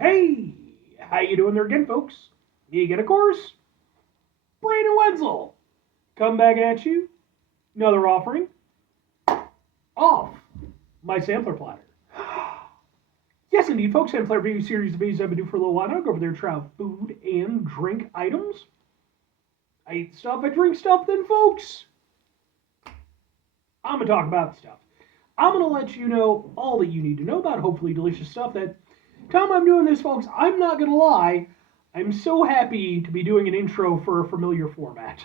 Hey, how you doing there again, folks? You get a course? Brandon Wenzel, come back at you. Another offering off my sampler platter. Yes, indeed, folks. Sampler review series of videos I've been doing for a little while now. Go over there, try out food and drink items. I eat stuff, I drink stuff, then, folks, I'm gonna talk about stuff. I'm gonna let you know all that you need to know about hopefully delicious stuff. That time I'm doing this, folks, I'm not gonna lie. I'm so happy to be doing an intro for a familiar format.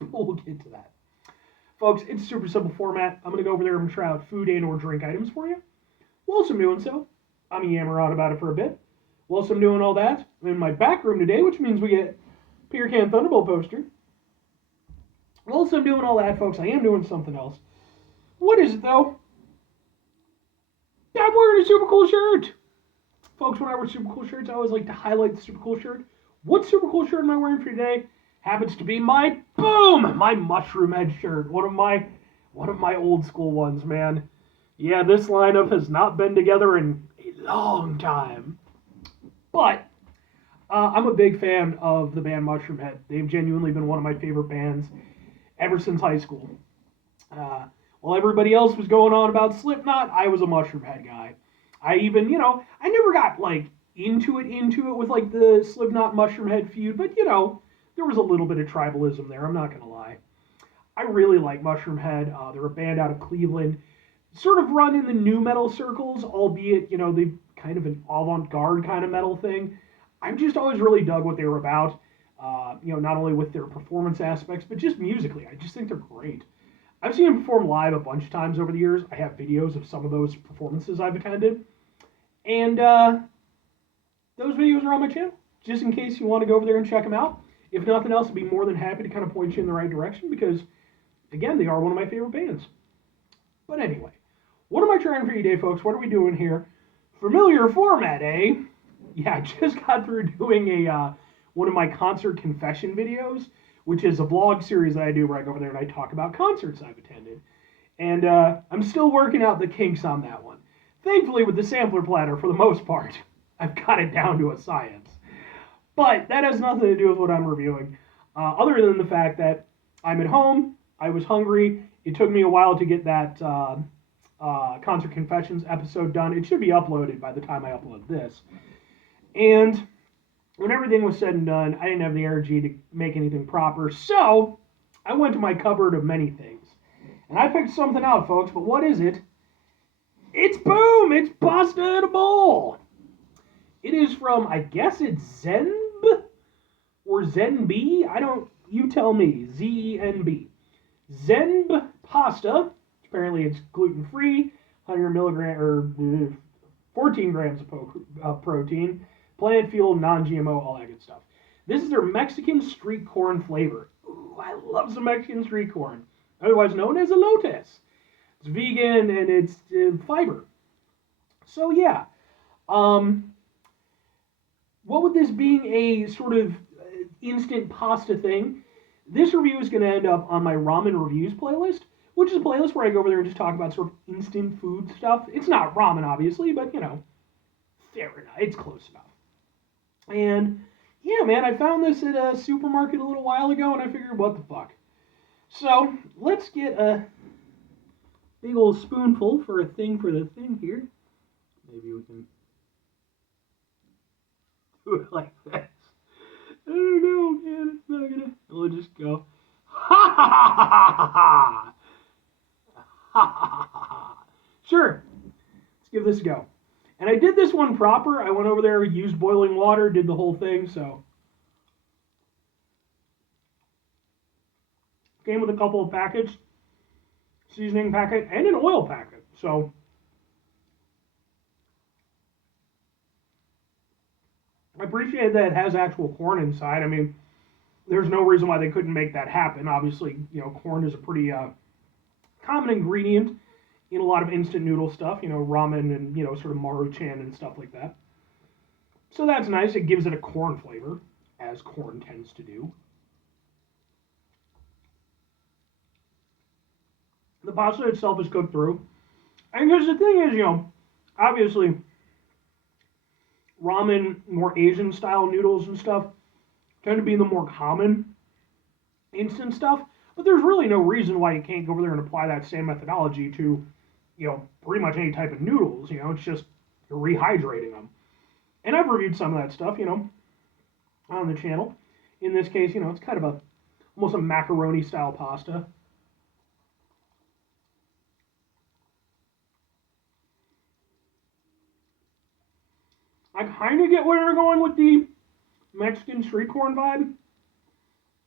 We'll get to that. Folks, it's a super simple format. I'm going to go over there and try out food and or drink items for you. Whilst I'm doing so, I'm going to yammer on about it for a bit. Whilst I'm doing all that, I'm in my back room today, which means we get Beer Can Thunderbolt poster. Whilst I'm doing all that, folks, I am doing something else. What is it, though? I'm wearing a super cool shirt. Folks, when I wear super cool shirts, I always like to highlight the super cool shirt. What super cool shirt am I wearing for today? Happens to be my my mushroom head shirt. One of my old school ones, man. Yeah, this lineup has not been together in a long time. But I'm a big fan of the band Mushroomhead. They've genuinely been one of my favorite bands ever since high school. While everybody else was going on about Slipknot, I was a Mushroomhead guy. I even, I never got like into it with like the Slipknot Mushroomhead feud, but there was a little bit of tribalism there. I'm not gonna lie. I really like Mushroomhead. They're a band out of Cleveland, sort of run in the new metal circles, albeit they kind of an avant-garde kind of metal thing. I've just always really dug what they were about. Not only with their performance aspects, but just musically. I just think they're great. I've seen them perform live a bunch of times over the years. I have videos of some of those performances I've attended. And those videos are on my channel, just in case you want to go over there and check them out. If nothing else, I'd be more than happy to kind of point you in the right direction because, again, they are one of my favorite bands. But anyway, what am I trying for you today, folks? What are we doing here? Familiar format, eh? Yeah, I just got through doing one of my concert confession videos, which is a vlog series that I do where I go over there and I talk about concerts I've attended. And I'm still working out the kinks on that one. Thankfully, with the sampler platter, for the most part, I've got it down to a science. But that has nothing to do with what I'm reviewing, other than the fact that I'm at home, I was hungry, it took me a while to get that Concert Confessions episode done. It should be uploaded by the time I upload this. And when everything was said and done, I didn't have the energy to make anything proper, so I went to my cupboard of many things. And I picked something out, folks, but what is it? It's pasta in a bowl! It is from, I guess it's Zenb or Zenb. You tell me. Zenb. Zenb pasta. Apparently it's gluten-free, 100 milligram or 14 grams of protein, plant fuel, non-GMO, all that good stuff. This is their Mexican street corn flavor. Ooh, I love some Mexican street corn, otherwise known as elotes. It's vegan and it's fiber. So yeah. What with this being a sort of instant pasta thing, this review is going to end up on my ramen reviews playlist, which is a playlist where I go over there and just talk about sort of instant food stuff. It's not ramen, obviously, but, fair enough. It's close enough. And, yeah, man, I found this at a supermarket a little while ago, and I figured, what the fuck? So, let's get a big old spoonful for the thing here. Maybe we can do it like this. I don't know, man. It's not gonna. We'll just go. Ha ha ha ha ha ha ha ha ha. Sure. Let's give this a go. And I did this one proper. I went over there, used boiling water, did the whole thing. So came with a couple of packets, seasoning packet, and an oil packet. So. I appreciate that it has actual corn inside. I mean, there's no reason why they couldn't make that happen. Obviously, corn is a pretty common ingredient in a lot of instant noodle stuff, ramen and, sort of maruchan and stuff like that. So that's nice. It gives it a corn flavor, as corn tends to do. The pasta itself is cooked through. And because the thing is, obviously, ramen, more Asian style noodles and stuff tend to be the more common instant stuff. But there's really no reason why you can't go over there and apply that same methodology to, pretty much any type of noodles. It's just you're rehydrating them. And I've reviewed some of that stuff, on the channel. In this case, it's kind of almost a macaroni style pasta. I kind of get where they're going with the Mexican street corn vibe.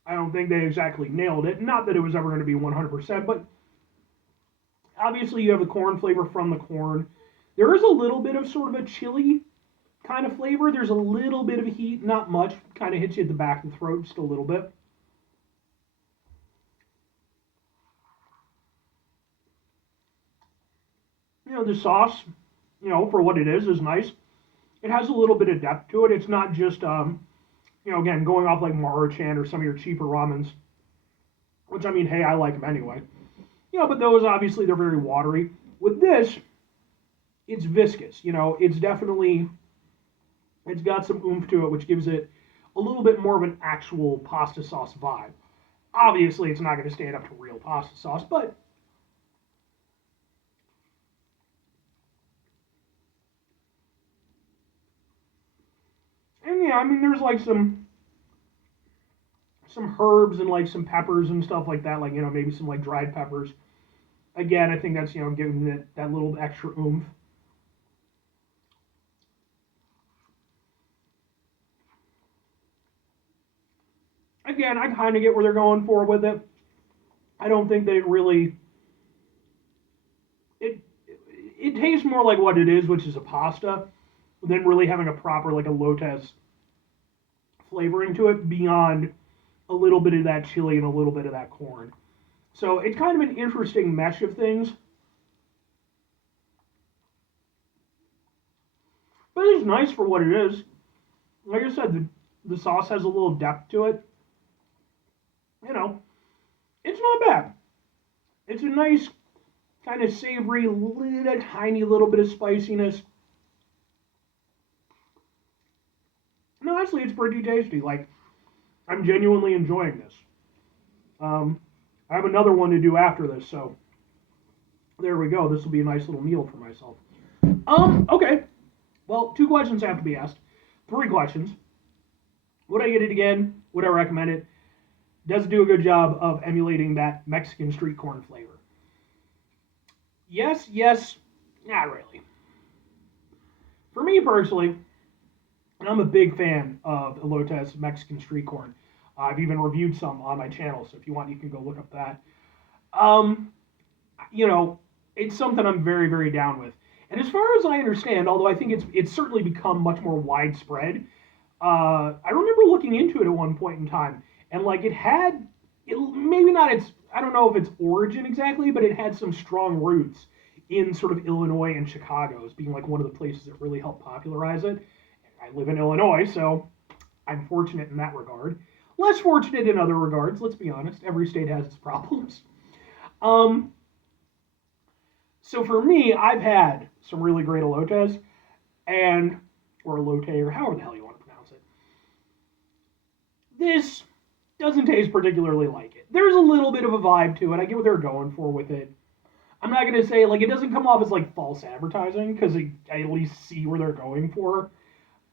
I don't think they exactly nailed it. Not that it was ever going to be 100%, but obviously you have the corn flavor from the corn. There is a little bit of sort of a chili kind of flavor. There's a little bit of heat, not much. Kind of hits you at the back of the throat just a little bit. The sauce, for what it is nice. It has a little bit of depth to it. It's not just, again, going off like Maruchan or some of your cheaper ramens, which I mean, hey, I like them anyway. But those obviously they're very watery. With this, it's viscous. It's definitely, it's got some oomph to it, which gives it a little bit more of an actual pasta sauce vibe. Obviously, it's not going to stand up to real pasta sauce, but and yeah, I mean, there's like some herbs and like some peppers and stuff like that, like maybe some like dried peppers. Again, I think that's giving it that little extra oomph. Again, I kind of get where they're going for with it. I don't think they really it it tastes more like what it is, which is a pasta, than really having a proper like a lotus flavoring to it beyond a little bit of that chili and a little bit of that corn. So it's kind of an interesting mesh of things. But it's nice for what it is. Like I said, the sauce has a little depth to it. It's not bad. It's a nice, kind of savory, little, tiny little bit of spiciness. No, actually, it's pretty tasty. Like, I'm genuinely enjoying this. I have another one to do after this, so there we go. This will be a nice little meal for myself. Okay. Well, 2 questions have to be asked. 3 questions. Would I get it again? Would I recommend it? Does it do a good job of emulating that Mexican street corn flavor? Yes, not really. For me personally, and I'm a big fan of elotes Mexican street corn. I've even reviewed some on my channel, so if you want, you can go look up that. Um, it's something I'm very, very down with. And as far as I understand, although I think it's certainly become much more widespread, I remember looking into it at one point in time, and like maybe not its, I don't know if its origin exactly, but it had some strong roots in sort of Illinois and Chicago as being like one of the places that really helped popularize it. I live in Illinois, so I'm fortunate in that regard. Less fortunate in other regards, let's be honest. Every state has its problems. So for me, I've had some really great elotes, or elote, or however the hell you want to pronounce it. This doesn't taste particularly like it. There's a little bit of a vibe to it. I get what they're going for with it. I'm not going to say, like, it doesn't come off as, like, false advertising, because I at least see where they're going for.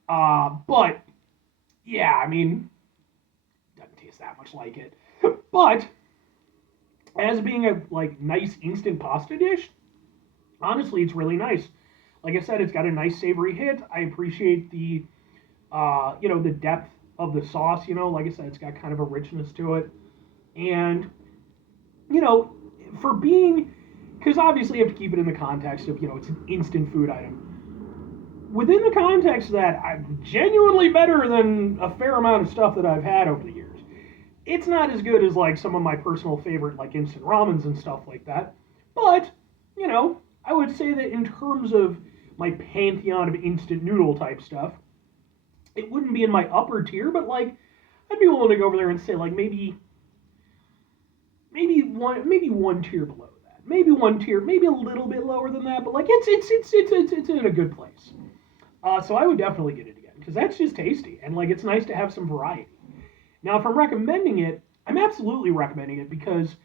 But, yeah, I mean, it doesn't taste that much like it. But, as being a, like, nice instant pasta dish, honestly, it's really nice. Like I said, it's got a nice savory hit. I appreciate the, the depth of the sauce. Like I said, it's got kind of a richness to it. And, for being, because obviously you have to keep it in the context of, it's an instant food item. Within the context of that, I'm genuinely better than a fair amount of stuff that I've had over the years. It's not as good as, like, some of my personal favorite, like, instant ramens and stuff like that. But, I would say that in terms of my pantheon of instant noodle type stuff, it wouldn't be in my upper tier, but like I'd be willing to go over there and say like maybe one tier below that, maybe one tier, maybe a little bit lower than that, but like it's in a good place. So I would definitely get it again. because that's just tasty, and like it's nice to have some variety. Now, if I'm recommending it, I'm absolutely recommending it because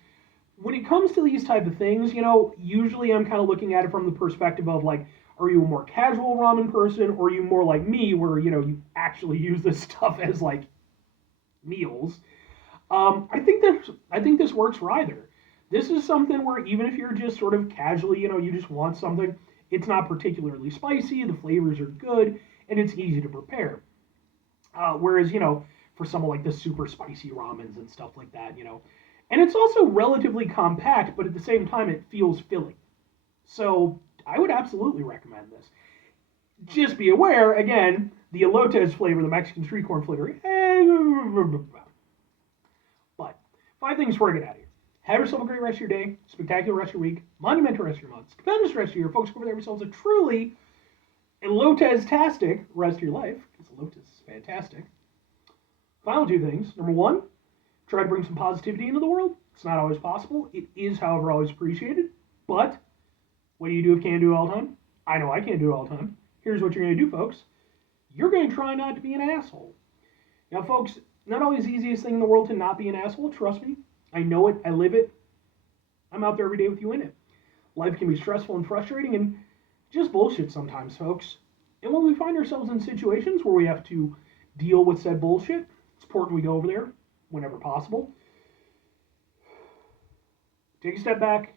when it comes to these type of things, usually I'm kind of looking at it from the perspective of like, are you a more casual ramen person, or are you more like me, where you actually use this stuff as like meals? I think this works for either. This is something where even if you're just sort of casually, you just want something, it's not particularly spicy, the flavors are good, and it's easy to prepare. Whereas, for someone like the super spicy ramens and stuff like that, and it's also relatively compact, but at the same time, it feels filling. So I would absolutely recommend this. Just be aware, again, the elotes flavor, the Mexican street corn flavor. But 5 things before I get out of here. Have yourself a great rest of your day, spectacular rest of your week, monumental rest of your month, stupendous rest of your year. Folks, go over there yourselves a truly elotes-tastic rest of your life, because elotes is fantastic. Final 2 things. Number 1, try to bring some positivity into the world. It's not always possible. It is, however, always appreciated. But what do you do if you can't do it all the time? I know I can't do it all the time. Here's what you're going to do, folks. You're going to try not to be an asshole. Now, folks, not always the easiest thing in the world to not be an asshole. Trust me. I know it. I live it. I'm out there every day with you in it. Life can be stressful and frustrating and just bullshit sometimes, folks. And when we find ourselves in situations where we have to deal with said bullshit, it's important we go over there whenever possible. Take a step back.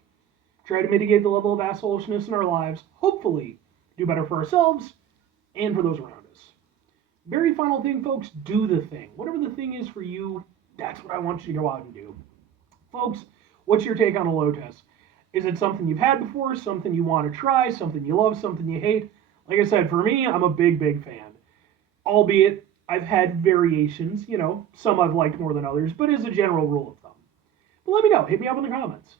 Try to mitigate the level of assholishness in our lives. Hopefully, do better for ourselves and for those around us. Very final thing, folks, do the thing. Whatever the thing is for you, that's what I want you to go out and do. Folks, what's your take on elotes? Is it something you've had before, something you want to try, something you love, something you hate? Like I said, for me, I'm a big, big fan. Albeit, I've had variations, some I've liked more than others, but as a general rule of thumb. But let me know. Hit me up in the comments.